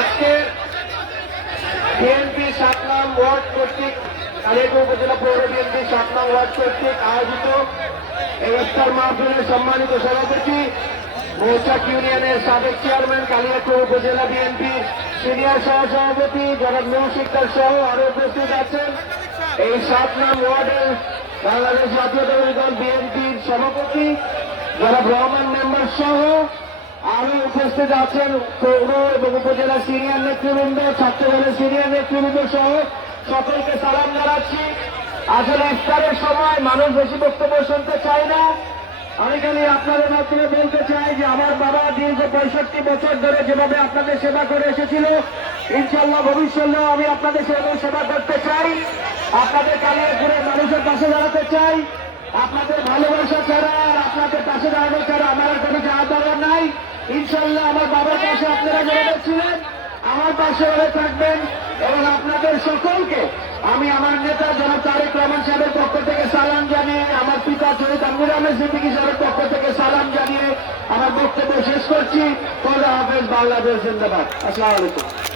আজকে বিএনপি 7 নং ওয়ার্ড কর্তৃক কালিয়াকৈর উপজেলা পৌর বিএনপি 7 নং ওয়ার্ড কর্তৃক আয়োজিত এই ইফতার মাহফিলের সম্মানিত সভাপতি মৌচাক ইউনিয়নের সাবেক চেয়ারম্যান কালিয়াকৈর উপজেলা বিএনপি সিনিয়র সহসভাপতি জনাব নূর শিকদার সহ আরো উপস্থিত আছেন। এই 7 নং ওয়ার্ডের বাংলাদেশ জাতীয়তাবাদী দল বিএনপির সভাপতি জনাব রহমান মেম্বার সহ আরো উপস্থিত আছেন পৌর এবং উপজেলা সিনিয়র নেতৃবৃন্দ, ছাত্রদলের সিনিয়র নেতৃবৃন্দ সহ সকলকে সালাম জানাচ্ছি। আসলে ইফতারের সময় মানুষ বেশি বক্তব্য শুনতে চায় না। আমি খালি আপনাদের মাধ্যমে বলতে চাই যে আমার বাবা দীর্ঘ 65 বছর ধরে যেভাবে আপনাদের সেবা করে এসেছিল, ইনশাল্লাহ ভবিষ্যতেও আমি আপনাদের সেবা করতে চাই। আপনাদের কালিয়াকৈরের মানুষের পাশে দাঁড়াতে চাই। আপনাদের ভালোবাসা ছাড়া আর আপনাদের পাশে দাঁড়ানো ছাড়া আমার কোনো যাওয়া দরকার নাই। ইনশাল্লাহ আমার বাবার পাশে আপনারা জড়িত ছিলেন, আমার পাশে ওরা থাকবেন। এবং আপনাদের সকলকে আমি আমার নেতা জনাব তারেক রহমান সাহেবের পক্ষ থেকে সালাম জানিয়ে, আমার পিতা শহীদ আমির আহমেদ সিদ্দিকী সাহেবের পক্ষ থেকে সালাম জানিয়ে আমার বক্তব্য শেষ করছি। খোদা হাফেজ, বাংলাদেশ জিন্দাবাদ। আসসালামু আলাইকুম।